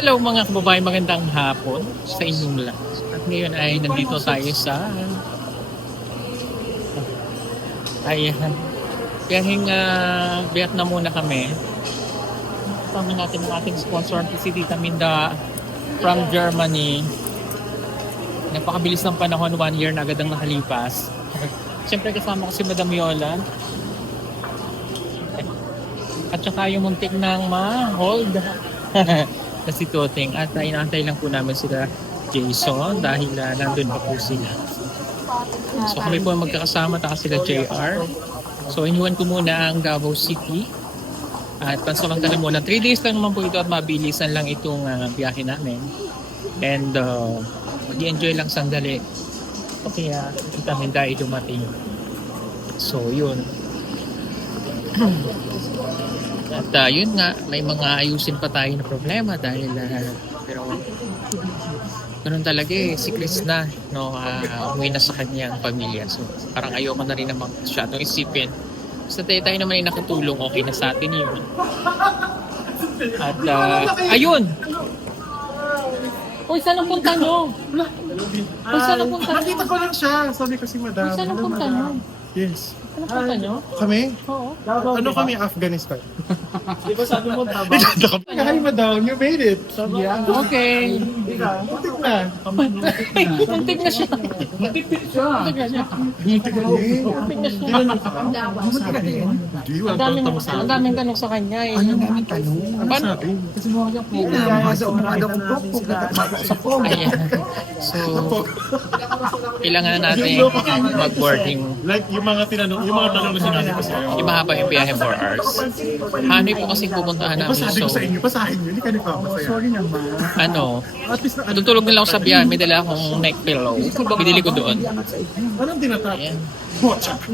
Hello mga kababayan, magandang hapon sa inyong lahat. At ngayon ay nandito tayo sa ayan, biyaheng Vietnam muna kami. Kasama natin ang ating sponsor si Tita Minda from Germany. Napakabilis ng panahon, 1 year na agad ang nakalipas. Siyempre kasama ko si Madam Yola. At saka yung muntik ng ma-hold na si Toting. At inaantay lang po namin sila Jason dahil nandun pa po sila. So kami po magkakasama, taka sila JR. So iniwan ko muna ang Davao City. At pansamantala muna, 3 days lang naman po ito at mabilisan lang itong biyahe namin. And mag-enjoy lang sandali. Kaya kita minda ay dumating. So yun. At yun nga, may mga ayusin pa tayo na problema dahil pero ganun talaga si Chris na umuwi na sa kanyang pamilya. So parang ayoko na rin namang masyadong isipin. Basta tayo naman ay nakatulong, okay na sa atin yun. At ayun! Uy, saan ang punta nyo? Uy, saan ang punta nyo? Nakita ko lang siya. Sabi ko si Madam. Uy, saan ang punta nyo? Yes. Saan ang punta nyo? Kami? Oo. Ano kami? Afghanistan. Di ba sabi mo tama? Hi Madam, you made it. Okay. Putik na. Muntik na siya. Matipid siya. Muntik na siya. Putik na. Muntik na siya. Ang daming tanong sa kanya eh. Ano namin tanong? Ano Paano? sabi? Kasi mga po. Sa umaga ko po. Ayan. So, kailangan na natin mag-boarding. Like yung mga tinanong, yung mga tanong na sinabi ko sa'yo. Yung mahaba yung biyahe 4 hours. Hanay po kasi pupuntahan namin. Pasabi ko sa inyo, pasahin nyo. Hindi ka nagpapasaya. Sorry naman. Ano, At least na tutulog na lang ako sa biyahe. May dala akong neck pillow. Binili ko doon. Anong tinatap? Ayan. Watch out.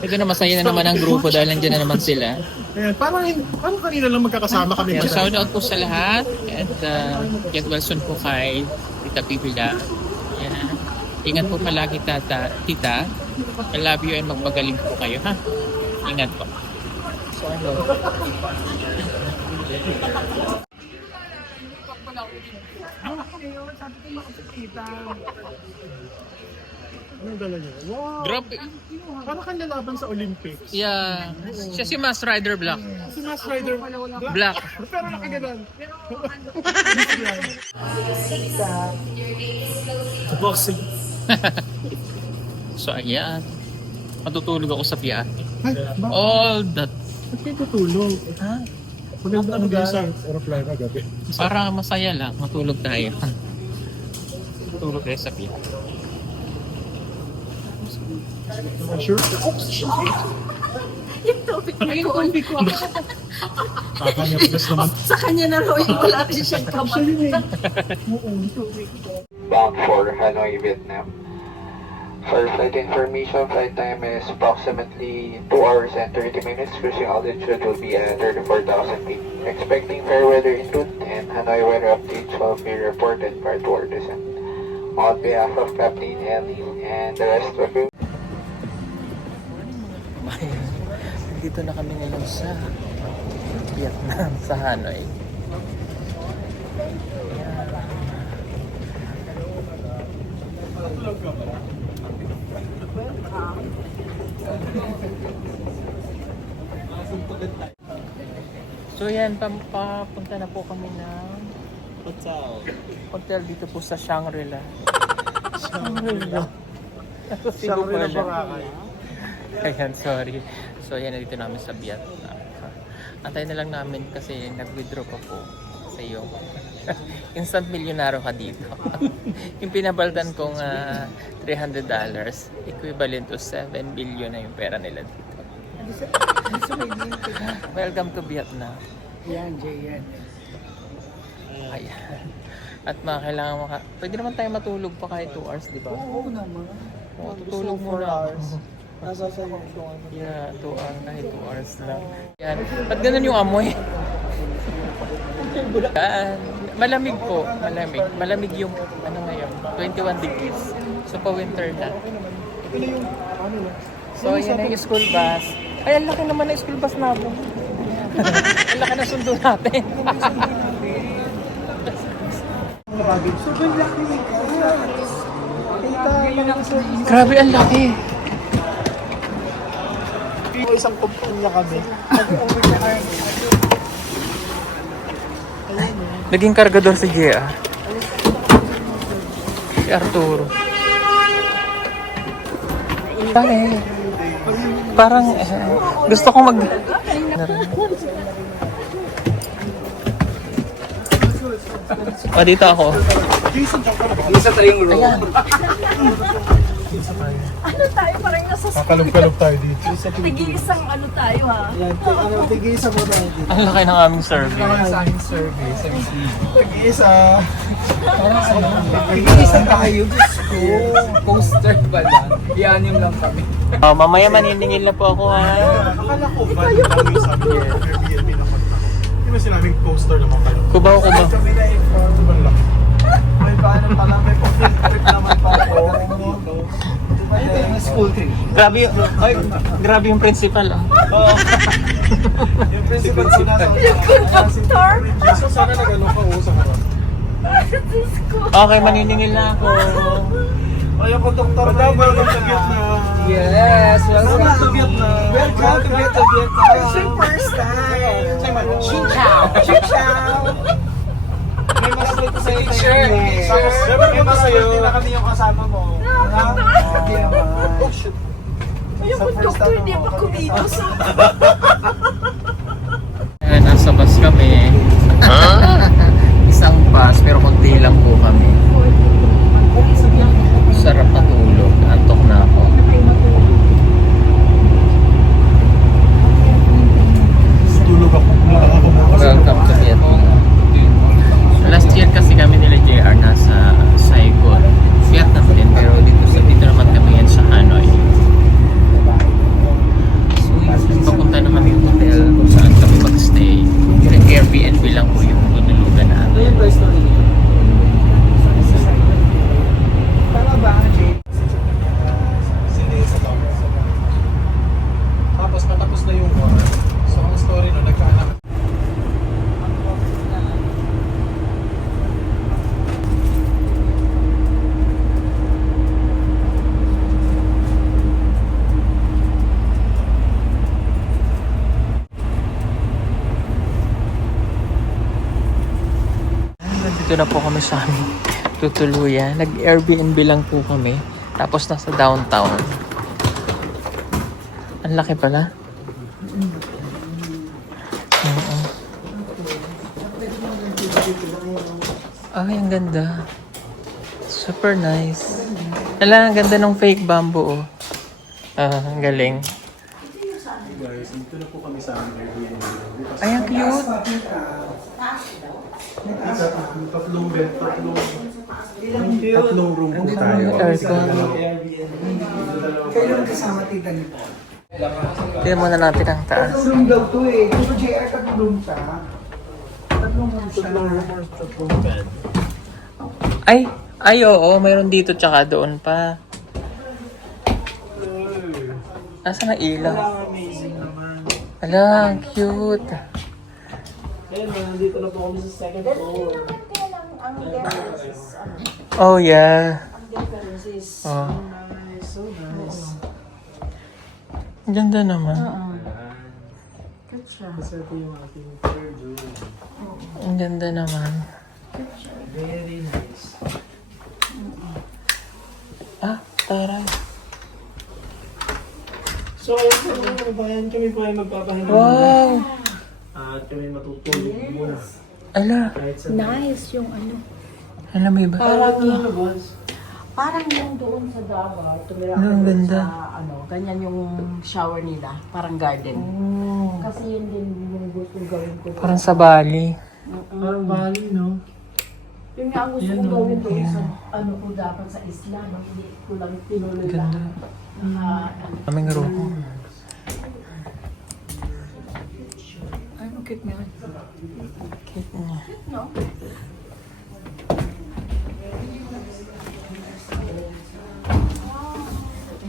Ito na masaya na naman ang grupo dahil nandiyan na naman sila. Ayan, parang kanina lang magkakasama kami. Ayan, shout out po sa lahat. And get well soon po kay Tita Pipila. Ayan. Ingat po palagi tita. I love you and magpagaling po kayo ha. Ingat po. Anong dala niyo? Wow! Grabe. Parang kang lalaban sa Olympics. Yeah. Siya si Mass Rider Black. Si Mass Rider. Black. Pero nakaganan. Boxing. So ayan. Matutulog ako sa biyahe. Ay, All that. ba't kayo tutulog? Ha? Maganda ang guys sa aeroplane na gabi. Para masaya lang. Matulog tayo. Matulog tayo sa biyahe. Sure? Yung tubig na Ay, ko. tubig ko. Kakanya plus naman. Sa kanya na raw yung wala rin siyang kamay. Bound for Hanoi, Vietnam. For flight information, flight time is approximately 2 hours and 30 minutes. Cruising altitude will be at 34,000 feet. Expecting fair weather in route and Hanoi weather updates will be reported prior to our descent. On behalf of Captain Ellie and the rest of the crew, Dito na kami ngayon sa Vietnam, sa Hanoi. So yan, papunta na po kami ng hotel dito po sa Shangri-La. Shangri-La. Shangri-La Boracay. Ayan, sorry. So yan, nandito namin sa Vietnam. Antay na lang namin kasi nag-withdraw pa po sa iyo. Instant milyonaro ka dito. Yung pinabaldan kong $300, equivalent to 7 billion na yung pera nila dito. Welcome to Vietnam. Yan, Jay, yan. Ayan. At kailangan pwede naman tayo matulog pa kahit 2 hours, di ba? Oo naman. Oo, tutulog muna. Nasa sa'yo yung ano. Yeah, 2 hours, kahit 2 hours lang. Yan. Ba't ganun yung amoy? Yan. Malamig po, malamig. Malamig yung ano ngayon, 21 degrees. So pa-winter na. Ito na yung, ano na. So yan na yung school bus. Ay, ang laki naman ng school bus natin. Ang laki na sundo natin. baggage. Sobrang laki nito. Kita lang sa Grabe, ang laki. isang kumpanya kami. Naging kargador si Gia. Si Arturo. Parang gusto kong mag... O, dito ako. Isa tayong room. Ano tayo? Parang nasa Kakalog-kalog tayo dito. tig-isang ano tayo ha? Tig-isa mo tayo dito. Ang laki ng aming survey. Tig-isa. Tig-isa tayo. Diyos ko. Poster pa lang. Iyanim lang kami. Oh, mamaya maniningil na po ako ha. Akala ko ba lang yung sabi niya, Airbnb naman. Di ba sinabing poster naman kayo? Kubaw. Kami na inform. Sobrang laki. May paano pala, may field trip naman pala. Ito yung school trip. Grabe yung principal. Oh. Oo. Yung principal sinasama. Conductor? So sana nag-ano ka sa harap. Diyos ko. Okay, maniningil na ako. Ay, yung conductor na yun. Welcome to Vietnam. Yes, welcome to Vietnam. Welcome to Vietnam. It's your first time. Xin chào. Xin chào. May mga photo sa'yo. Picture. Tapos, may mga sa'yo. Hindi na kami yung kasama mo. Hindi naman. Oh, shit. Yung conductor hindi pa kumilos. Nasa bus kami. Isang bus, pero konti lang po kami. Sarap matulog. Antok na ako. Tulog ako. Welcome to Vietnam. Last year kasi kami nila JR nasa Saigon. Vietnam din, pero dito naman kami yan sa Hanoi. So yun, papunta naman yung hotel kung saan kami magstay. Yung Airbnb lang po yung tutulugan namin. Tama ba, Jay? Tapos matapos na yung war. So ang story no, nagkaanak. Dito na po kami sa aming tutuluyan. Nag-Airbnb lang po kami. Tapos nasa downtown. Ang laki pala. Oo. Ay, ang ganda. Super nice. Ala, ang ganda ng fake bamboo. Oh. Ang galing. Guys, dito na po kami sa aming Airbnb. Ay, ang cute. Tatlong room po tayo. Aircon. Kayo lang kasama tita niyo. Tignan muna natin ang taas. Room daw to eh. Kung JR tatlong siya. Tatlong room siya. Tatlong bed. Ay, oo. Mayroon dito tsaka doon pa. Nasaan ang ilaw? Amazing naman. Ala, ang cute. Ayun, nandito na po kami sa second floor. Ang difference is, Oh, yeah. ang difference is, Oh. Nice, so nice. Ang ganda naman. good siya. Kasi ito yung ating third room. Ang ganda naman. Very nice. Taray. So, ayun po mga kababayan, kami po ay magpapahinga. Wow! At kami matutulog muna. Ala, Kahit sa Nice yung ano. ano may ba? Parang yung labas. Parang yung doon sa dagat, tumira Ano, ang doon ganda. sa ano, ganyan yung shower nila, parang garden. Oh, Kasi yun din yung gusto gawin ko. parang sa Bali. Parang Bali, no? Yun nga ang gusto Yan, kong no? gawin doon sa ano ko dapat sa isla, no? Hindi ko lang tinuloy Ganda. lang. Aming room. Ay, cute nga. Cute niya. No?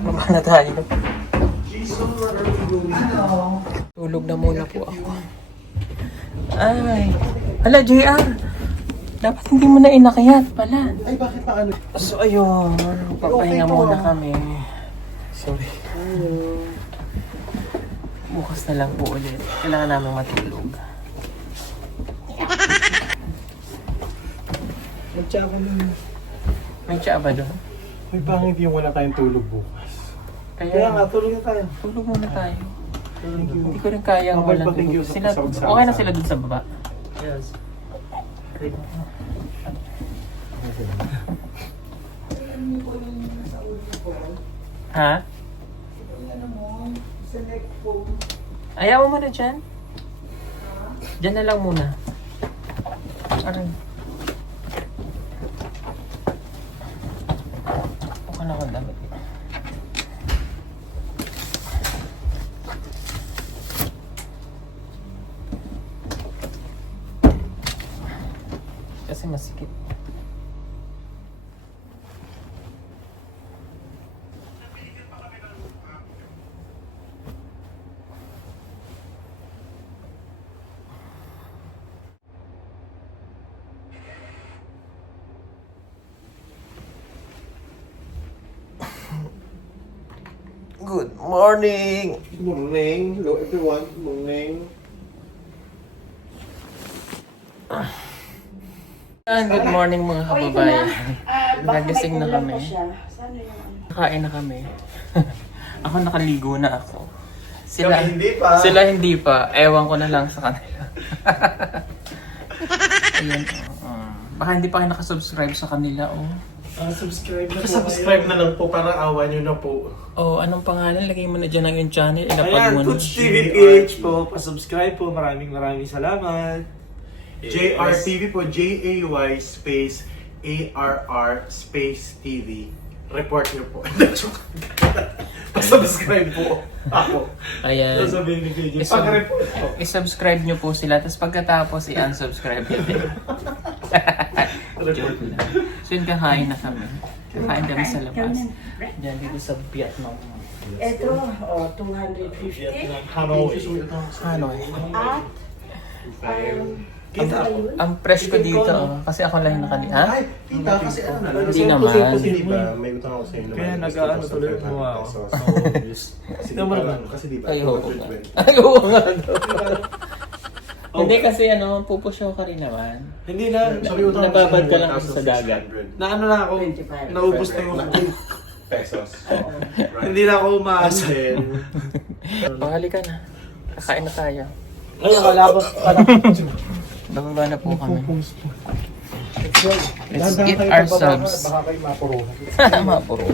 Baba na tayo. Tulog na muna po ako. Ay. Hala, JR. Dapat hindi mo na inakyat pala. Ay, bakit pa ano? So ayun, papahinga muna kami. Sorry. Bukas na lang po ulit. Kailangan namin matulog. Nagtsa ako nun. May tsa ba doon? May pangit yung wala tayong tulog bukas. Kaya nga, tulog na tayo. Tulog muna tayo. Thank you. Hindi ko rin kaya Mabal walang pa, thank you tulog. sa Sila, pagsama-sama. okay na sila dun sa baba. Yes. Ha? Ayaw mo muna dyan. Dyan na lang muna. Aray. Baka na akong damit. Kasi masikip. Good morning! Good morning! Hello everyone, good morning! Good morning mga kababayan. Nagising na kami. Nakain na kami. Ako nakaligo na ako. Sila Kami hindi pa. Sila hindi pa. Ewan ko na lang sa kanila. Ayun. Baka hindi pa kayo nakasubscribe sa kanila. Subscribe na po. Subscribe na lang po para awan nyo na po. Anong pangalan? Lagay mo na dyan ang yung channel. Ilapag Ayan, mo na. Toots TV PH po. Pa-subscribe po. Maraming salamat. JRTV po, JAY space ARR space TV. Report nyo po. Pa-subscribe po ako. Ayan. Sasabihin ni PJ. Pag-report po. I-subscribe nyo po sila. Tapos pagkatapos i-unsubscribe nyo din. Joke lang. So yun, kakain na kami. Kakain kami sa labas. Diyan dito sa Vietnam. Ito, 250. Hanoi. Hanoi. At, Ang fresh ko dito, kasi ako lang yung nakali. Ha? Ay, tita, kasi ano na lang. Hindi naman. Diba, may utang ako sa inyo. Kaya nag-aano tuloy yung mukha ko. Kasi diba lang, kasi diba, Ay, oo nga. 220. Ay, oo nga daw. Hindi kasi pupusyaw ka rin naman. Hindi na. Sorry, utang ako Nababad ka inyo, lang sa dagat. 1,600 Na ano na ako. 25. Naubos na yung pesos. Hindi na ako umaasa. Pahali ka na. Kakain na tayo. Ay, nakalabas. Bababa na po kami. Let's eat our subs. Baka kayo mapuruhan. Mapuro.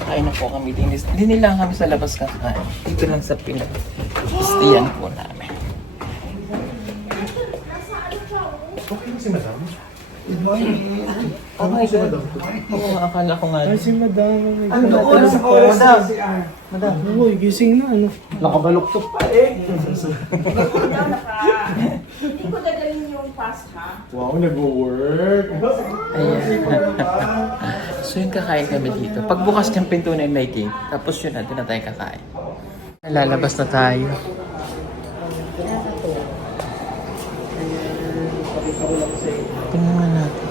Kakain na po kami. Hindi lang kami sa labas kakain. Dito lang sa pinag-istiyan po namin. Okay na si madam? Oh my God. Oo, akala ko nga. Si madam. Ano oras ang oras? Madam. Uy, gising na. Ano? Nakabaluktot pa eh. Hindi ko dadalhin yung pasta. Wow, nag-work. Ayan. So yun, kakain kami dito. Pagbukas ng pinto na yun, may gate. Tapos yun na, doon na tayo kakain. Lalabas na tayo. Tingnan nga natin.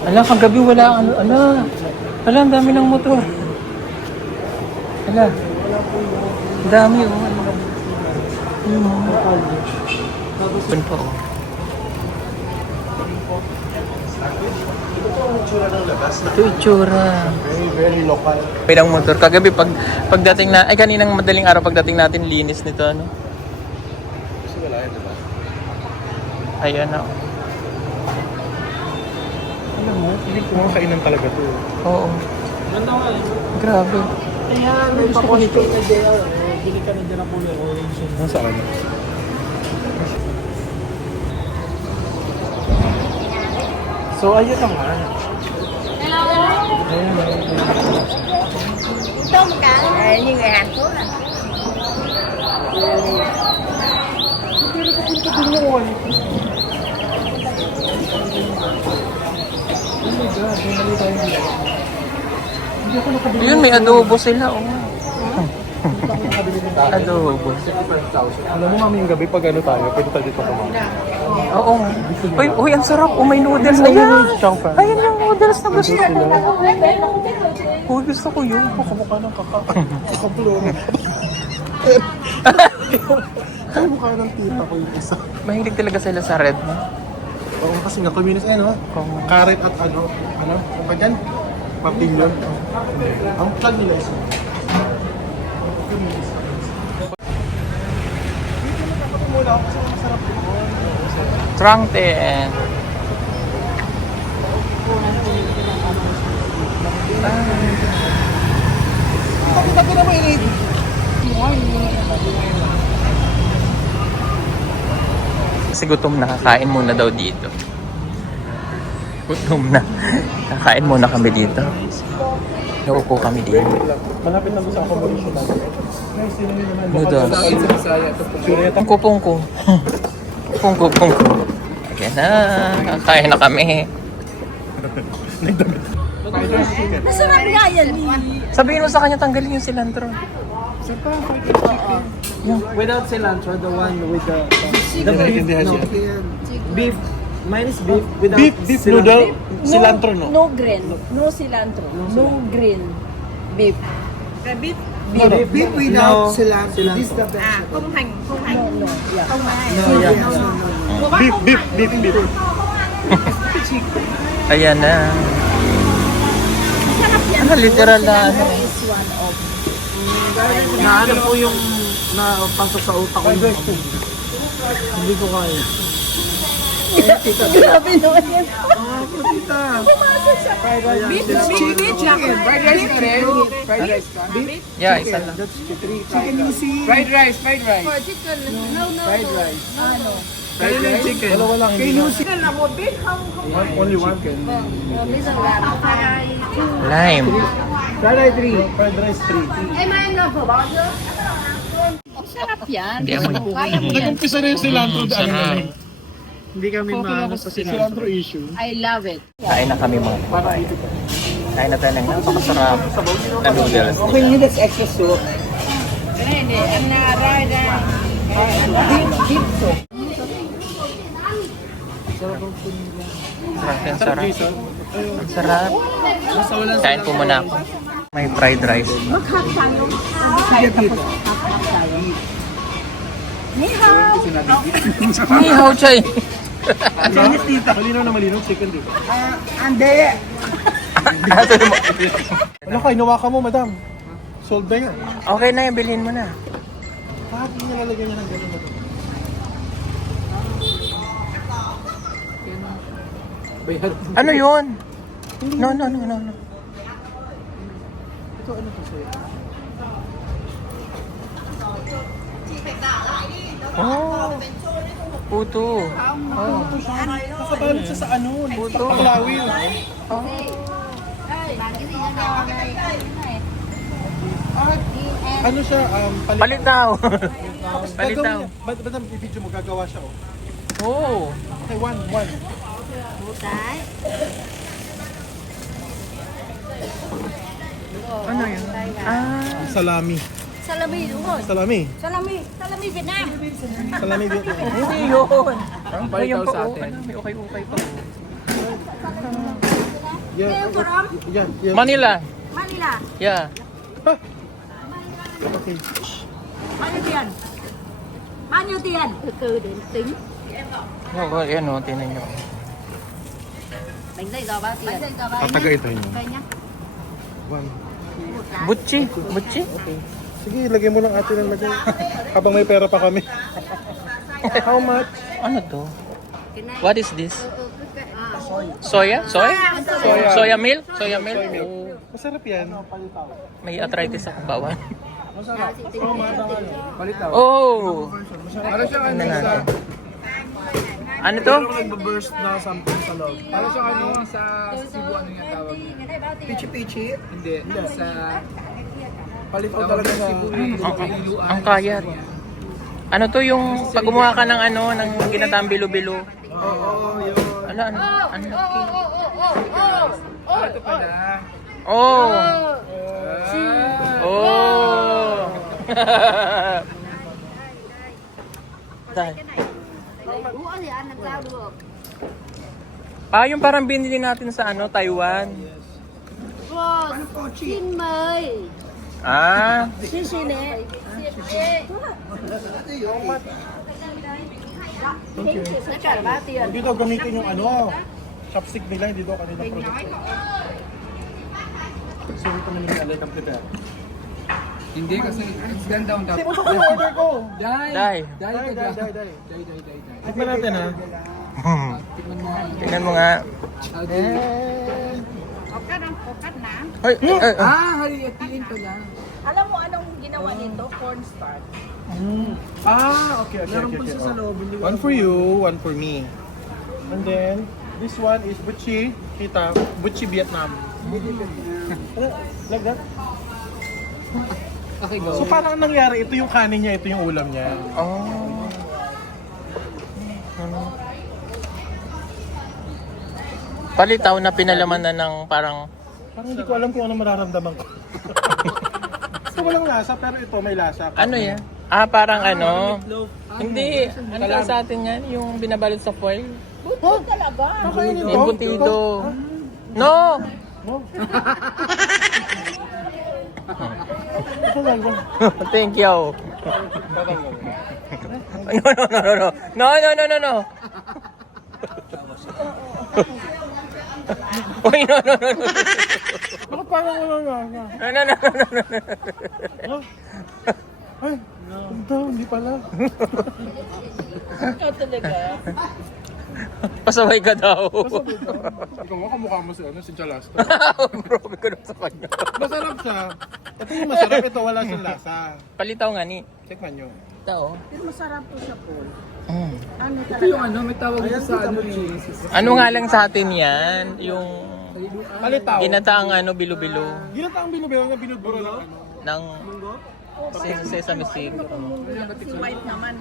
Ala, kagabi wala ang ano. Ala, ang dami ng motor. Ala. Ang dami oh. Ayun oh. Open pa oh. Ito ang itsura ng labas. Ito itsura. Very, very local. May motor. Kagabi pagdating na, ay kaninang madaling araw pagdating natin linis nito ano. Kasi wala yun, diba? Ayan na. Alam mo, hindi ko mga kainan talaga to. Oo. Grabe. Ayan, may pa-cosplay na JR. Bili ka na dyan ang kulay orange. Nasaan? So, ayun na nga. Tôm cả như người Hàn Quốc à. Yun, may adobo sila. Oh. Adobo. Alam mo mami yung gabi pag ano tayo, pwede tayo dito kumain. Oo. Uy, ang sarap. Oh, may noodles. Ayan. Ayan yung noodles na gusto ko. Uy, gusto ko yun. Kamukha ng kakaplo. Kamukha ng tita ko yung isa. Mahilig talaga sila sa red. Oo, kasi nga communist ano, carrot at ano ba dyan? Papilyon. Ang plan nila isa. Dito nakapagmula ako kasi masarap yun. Trangte. Bakit na mainit? Kasi gutom na, kakain muna daw dito. Gutom na. Kakain muna kami dito. Naupo kami dito. Malapit na sa accommodation natin. Guys, sino yun naman? Noodles. Sa Bisaya, ito po. Pungko-pungko. Pungko-pungko. Ayan na. Kakain na kami. Masarap nga yan. Sabihin mo sa kanya, tanggalin yung cilantro. Without cilantro, the one with the Beef, beef, no. Beef, mine is beef without beef noodle, cilantro no. No green. No cilantro. No green. Beef. Beef. Beef without cilantro. This is the best. À, không hành, không hành. No, no. Yeah. Không hành. No, yeah. Beef. Ayan na. Ano, literal na ano. Is one of Na ano po yung napasok sa utak ko yung hindi ko kaya. Grabe naman yan. Tita. Beef, beef, chicken. Fried rice ka rin? Fried rice ka? Yeah, isa lang. Chicken easy. Fried rice. For chicken. No, no, Fried no. rice. Ano? Fried rice. Chicken. Wala lang. Kay Lucy. Chicken là một beef không? Không. Only one. Bây giờ làm hai. Lime. Fried rice 3. Fried rice 3. Em ơi, em làm phở bò chưa? Sarap yan. Hindi ako. Kaya mo yan. Nag-umpisa na yung cilantro daan na Sarap. eh. Hindi kami maano sa Cilantro issue. I love it. Kain na kami mga kababayan. Kain na tayo ng napakasarap na noodles. Okay nyo, that's extra soup. Cái này để ăn rai ra. Beef soup. Ang sarap. Ang sarap. Kain po muna ako. May fried rice. Mag-hug tayo. Tayo tapos hug tayo. Ni hao. Ni hao chay. Chinese tita. Malinaw na malinaw, chicken dito. Ande. Ano ka, inawakan mo madam. Sold na yan. Okay na yan, bilhin mo na. Bakit yung nalalagyan niya ng gano'n na to? Ano yun? No. Ito ano to sa'yo? Oh. Puto. Oh. Nakabalot siya sa ano? Puto. Paklawil. Ano siya? Palitaw. Tapos Palitaw. Madam, i-video mo, gagawa siya oh. Oh. Okay, one. Ano yun? Ah. Salami. Salami đúng rồi. Salami. Salami Việt Nam. Salami Vietnam. Hindi yun. Ang Ayun palitaw pa sa oh. atin. Ano, may okay pa. Yeah. Manila. Manila. Yeah. Okay. Bao nhiêu tiền? Bao nhiêu tiền? Từ từ đến tính. Yan o, tinan nyo. Bánh dày giò bao tiền? Bánh dày giò bao Tataga ito yun. Cây nhá. One. Một cái. Butchi. Sige, lagay mo lang ate ng lagay. Habang may pera pa kami. How much? Ano to? Cái này. What is this? À. Soya? Soya milk? Soya milk? Oh, Masarap yan. may arthritis ako bawal. Nào, chị tính tiền. Palitaw. Oh! Para siyang ano Tingnan sa... natin. Ano to? Nagbe-burst na something sa loob. Para siyang ano sa Cebu, ano yung tawag niya? Cái này bao tiền? Pichi-pichi. Hindi. Sa... Palitaw talaga sa... Ang kayat. Ano to yung pag gumawa ka ng ano, ng ginataang bilo-bilo? Oo, yun. Ano? Ito pala. Oh! Ah. Oh! Dahil. Buwan yan, naglalog. Yung parang binili natin sa Taiwan. Boss, Chin Mai. Sisine. Hindi daw gamitin yung chopstick nila, hindi daw kanila product. So, ito naman yung alay computer. Hindi kasi it's gone down. Kasi usok yung order ko! Dai. Die. Tignan natin ha. Tingnan mo nga. Okat na. Hoy, Haliyatiin pala. Alam mo anong ginawa nito? Cornstarch. Okay. Meron po siya sa loob. One for you, one for me. And then, this one is Butchi. Kita, Butchi Vietnam. Like that? Okay, go. So parang ang nangyari, ito yung kanin niya, ito yung ulam niya. Palitaw na pinalaman na ng parang... Parang hindi ko alam kung ano mararamdaman ko. So walang lasa, pero ito may lasa. Ano yan? Parang Hindi. Ano ka sa atin yan? Yung binabalot sa foil? Kakainin to? Yung puntido. No! Ito lang. Thank you. No. Uy, no. Bakit parang walang lasa? No. Ay, ito, hindi pala. Pasaway ka daw. Ikaw nga kamukha mo si Chalasta. Probe ko na sa kanya. Masarap siya. Ito yung masarap, ito wala siyang lasa. Palitaw nga ni. Tikman nyo. Tao. Pero masarap po siya po. Ito yung may tawag dito sa cheese. Ano nga lang sa atin yan? Yung Palitaw. ginataang bilo-bilo Ginataang binubero na binuburo lang. ng sesame seed. Si white naman.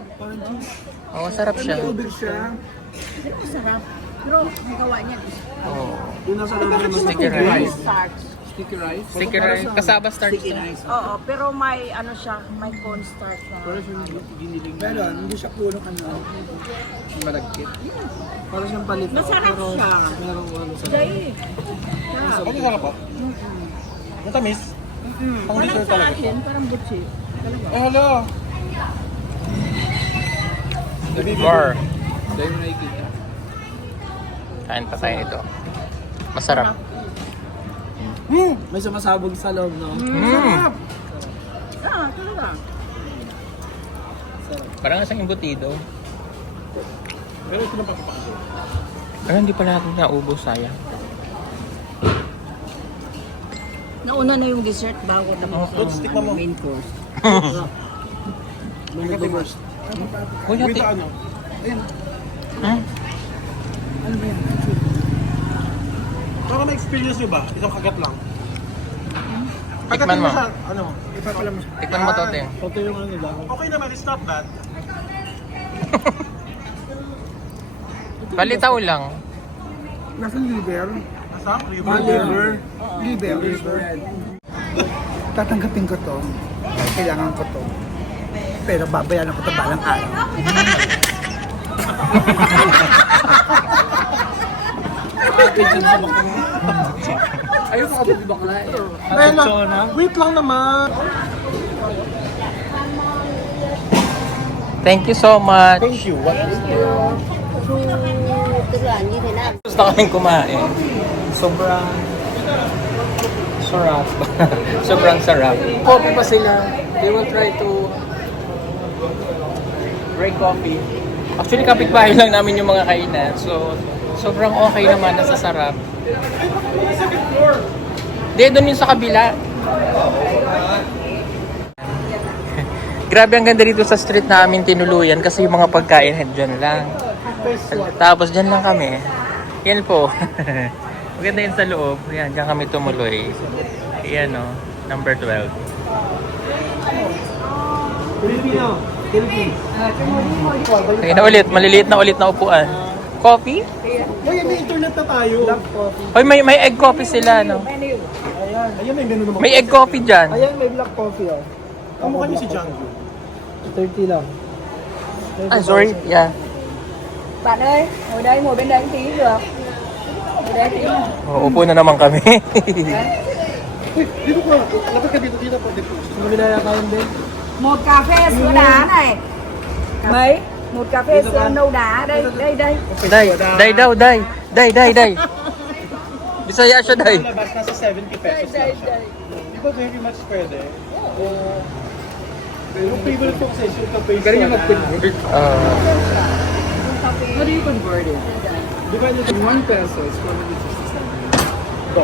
Oo, sarap siya. Pero masarap. Pero ang gawa niya is Oo. Sticky Sticky rice. starch. Sticky rice. Sticky rice. Kasaba starch na. Oo, pero may ano siya, may cornstarch na. Meron, hindi siya pulong Malagkit. Para siyang palit. Masarap siya. Merong ano sa Dahil. Okay, sarap po. Ang tamis. Pang Walang dessert sa talaga. akin, parang butsi. Hello. More. Dahil mo nakikita. Kain pa tayo nito. Masarap. May sumasabog sa loob, no? Mm. Talaga. Parang isang embutido. Pero ito lang pakipakito. Pero hindi pa natin naubos, sayang. Nauna na yung dessert bago tapos Let's stick na mo. main course. Negative. Uy, Wait, hati. ano? Hmm? Para ma-experience nyo ba? Isang kagat lang. Tikman mo. Sa, ano? Ipapala mo siya. Tikman mo to, Ting. Ito yung ano nila. Okay naman, it's not bad. Palitaw lang. Nasa liver. Nasa? Liver. Tatanggapin ko to. Kailangan ko to. Pero babayaran ko to balang araw. Ayun ko kapag bakla eh. Wait lang naman. Thank you so much. Thank you. What is Gusto kaming kumain. Sobrang sarap. Sobrang sarap. Coffee pa sila. They will try to break coffee. Actually, kapitbahay lang namin yung mga kainan. So, sobrang okay naman. Nasasarap. Hindi, doon yung sa kabila. Grabe, ang ganda dito sa street namin tinuluyan kasi yung mga pagkain dyan lang. Tapos dyan lang kami. Yan po. Maganda yun sa loob. Yan, dyan kami tumuloy. Yan o, number 12. Filipino. Philippines. Okay na ulit, maliliit na ulit na upuan. Coffee? Uy, may internet na tayo. Hoy, may egg coffee sila, no? Ayan, may menu naman. May egg coffee dyan. Ayan, may black coffee, oh. Kamukha niyo si Janggu. 30 lang. Ah, sorry. Yeah. Bạn ơi, ngồi đây, ngồi bên đấy một tí cũng được. Ngồi đây tí nào. Upo na naman kami. Uy, dito ka. Lapit ka dito, dito po. Dito. Hindi na kayang din. Một cà phê sữa đá này. Mấy? Một cà phê sữa nâu đá. Đây, đây, đây. Day daw, day. Day. Bisaya siya, day. Labas nasa 70 pesos lang siya. Di ba very much pwede? Yung favorite ko kasi yung kape. Kaya niya mag-convert. How do you convert it? Di ba yung 1 peso is probably 67. ito?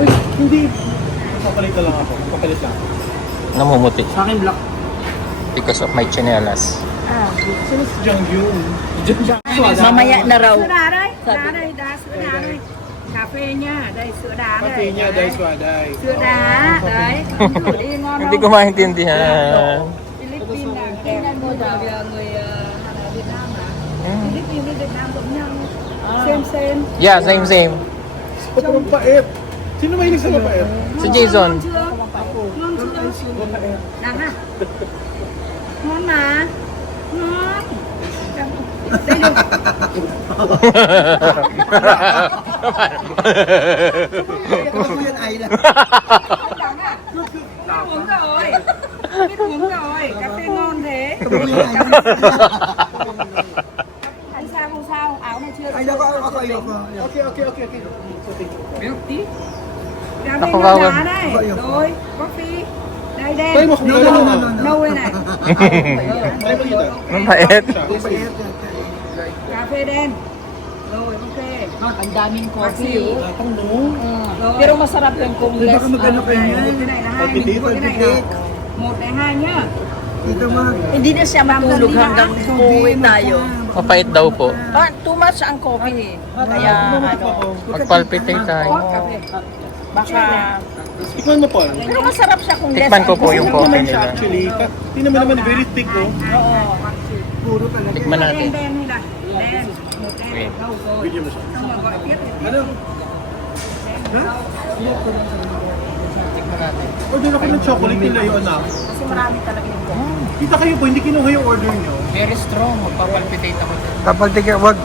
Uy, hindi. Papalit na lang ako. Papalit lang. Namumuti. Sa akin, black. Because of my chinelas. Sino si Janggu? Mamaya na raw. Sữa đá đây. Đá đây, đá sữa đá đây. Cà phê nha. Đây sữa đá đây. Kape niya, dahil swaday. Sữa đá. Đấy. Thử đi ngon Hindi không? ko maintindihan. Philippines là em mua vào người Việt Nam mà. Philippines với Việt Nam giống nhau. Xem. Yeah, same. Sobrang pait. Sino mahilig sa mapait? Si Jason. Ngon chưa? Mapait. Đáng à? Ngon mà. Ngon. Đây được. Đáng à? Biết uống rồi. Cà phê ngon thế. Không sao. Áo này chưa. Okay. Milk tea? Cà phê Ako ngon ba? đá này. Rồi. Coffee. Đây đen. Tayo mo kung Nâu đây này. Tayo mo dito. Mabait. Cà phê đen. Rồi, ok. Ang daming coffee. Tapang no. Rồi. Pero masarap yung kung less. Cái này là hai, mình mua cái này nào. Một này hai nhá. Hindi na siya matulog hanggang umuwi tayo. Mapait daw po. Too much ang coffee. Kaya ano, Mag-palpitate tayo. Cà phê. baka... Tikman mo, Paul. Pero masarap siya kung less Tikman ko ang po yung Ano coffee naman siya nila. actually? Hindi naman very thick, oh. Tikman natin. Đen hay là đen. Một đen. Wait. Đâu rồi. Bigyan mo siya. Xong rồi gọi tiếp thì tiếp. Ano? Order ako ng chocolate nila yun, anak. Kasi marami talaga yung coffee. Kita kayo po, hindi kinuha yung order nyo. Very strong. Magpapalpitate ako. Kapag tigyan, wag.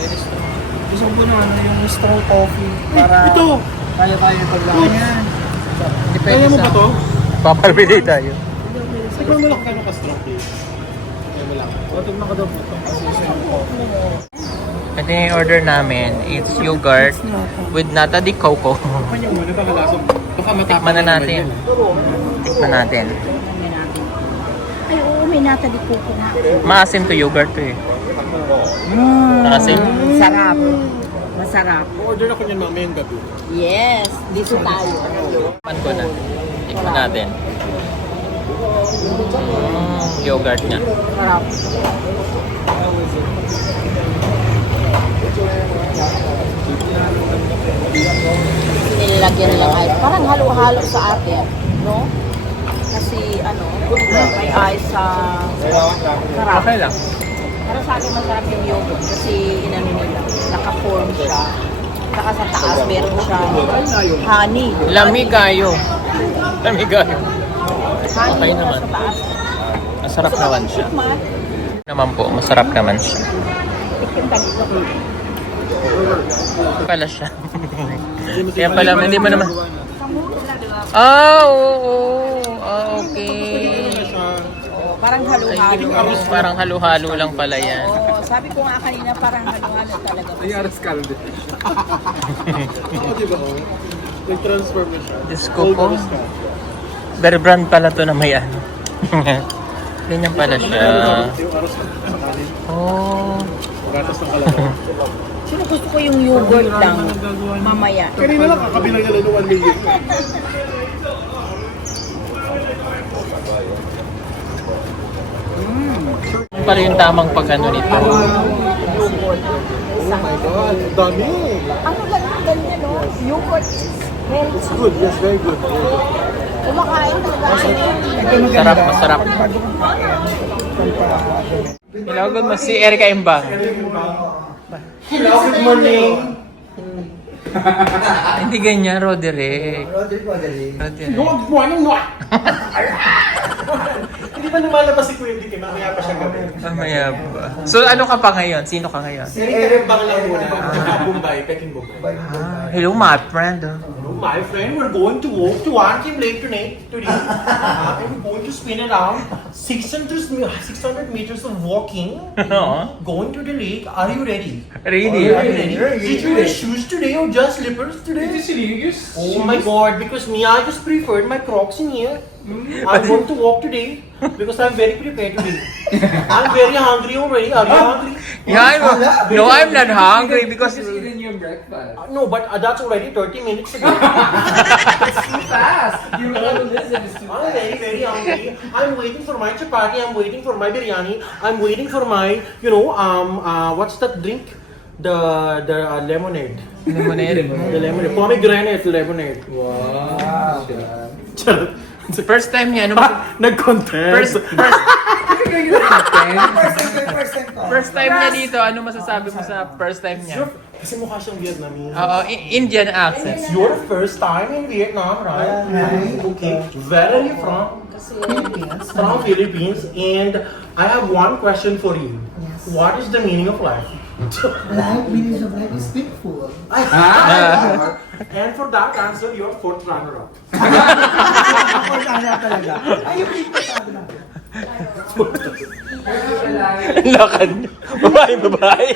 Very strong. Gusto ko na ano, yung strong coffee. Ito! Kaya tayo paglaki yan. Hindi pwede Kaya mo sa... ba to? Papalpitate tayo. Tikman mo lang kung ka strong, please. Kaya mo lang. O, tignan ka daw po ito. Ito yung order namin. It's yogurt with nata di coco. Kanya mo, baka lasong. Baka matapang Tikman na natin. Tikman natin. Ay, oo, may nata di kuko na. Maasim to yogurt to eh. Maasim? Sarap. Masarap. Order ako niyan mamayang gabi. Yes, dito tayo. Tikman ko na. Tikman natin. Yogurt niya. Sarap. Nilagyan lang ay parang halo-halo sa atin, no? Kasi ano, may ice sa sarap. Okay lang. Para sa akin masarap yung yogurt kasi inano nila, naka-form siya. Saka sa taas meron siya honey. Lamigayo. Lamigayo. Honey Okay na naman. sa taas. Masarap naman siya. Tikman. Naman po, masarap naman siya. Tikman ka dito. Pala siya. Kaya pala, hindi mo naman... Ah, oo. Ah, okay. Parang halo-halo. Parang halo-halo lang pala yan. Oo, sabi ko nga kanina parang halo-halo talaga. Ay, aras caldo. Oo, di ba? Oh? Nag-transform na siya. Diyos ko po. Very brand pala to na may ano. Ganyan pala siya. Yung aros sa kanin. Oh. Gatas ng kalabaw. Sino gusto ko yung yogurt lang mamaya? Kanina lang, kakabilang nila ng 1 million. Ano pala yung tamang pag-ano nito? Oh my God, ang dami. Ano ganyan, no? Yogurt. It's good, yes, very good. Kumakain talaga. Masarap, masarap. Hello, good morning. Si Erika Imbang. Hello, good morning. Hindi ganyan, Roderick. Roderick. Roderick. Good morning, Noah! Hindi ba lumalabas si Kuya Dicky? Mamaya pa siya gabi. Mamaya ba? So ano ka pa ngayon? Sino ka ngayon? Si Eric Bang lang muna. Bombay, Peking Bombay. Hello, my friend. Hello, my friend. We're going to walk to Ankim Lake today. And we're going to spin around 600 meters of walking. Going to the lake. Are you ready? Ready? Are you ready? Did you wear shoes today or just slippers today? Oh my god, because me, I just preferred my Crocs in here. I'm going to walk today because I'm very prepared today. I'm very hungry already. Are you hungry? Yeah, I'm not hungry because Just eating your breakfast. No, but that's already 30 minutes ago. It's too fast. You don't want to listen. It's too I'm fast. very, very hungry. I'm waiting for my chapati. I'm waiting for my biryani. I'm waiting for my, what's that drink? The lemonade. lemonade. The lemonade. Pomegranate lemonade. Wow. First time niya, ano ba? Nag-contest. First time niya dito, ano masasabi mo sa first time niya? Kasi mukha siyang Vietnamese. Oo, Indian accent. It's your first time in Vietnam, right? Okay. Where are you from? Philippines. From Philippines. And I have one question for you. What is the meaning of life? Life means of life is beautiful. And for that answer, you're fourth runner-up. Talaga. Ay, yung people sabi natin. Lakad niyo. Babae.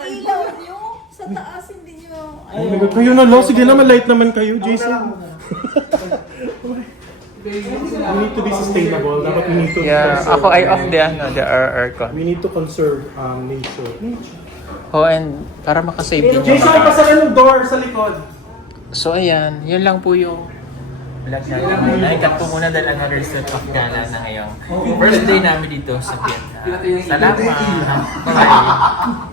Ilaw nyo sa taas, hindi nyo. Oh my God, kayo na lang. Sige naman, light naman kayo, Jason. We need to be sustainable. Dapat we need to Yeah, conserve. ako ay off the RR ko. We need to conserve nature. Oh, and para makasave din yung Jason, mga... pasara ng door sa likod. So ayan, yun lang po yung vlog natin muna. Ikat po muna dahil another set of gala na ngayong first day namin dito sa Vietnam. Salamat! Bye!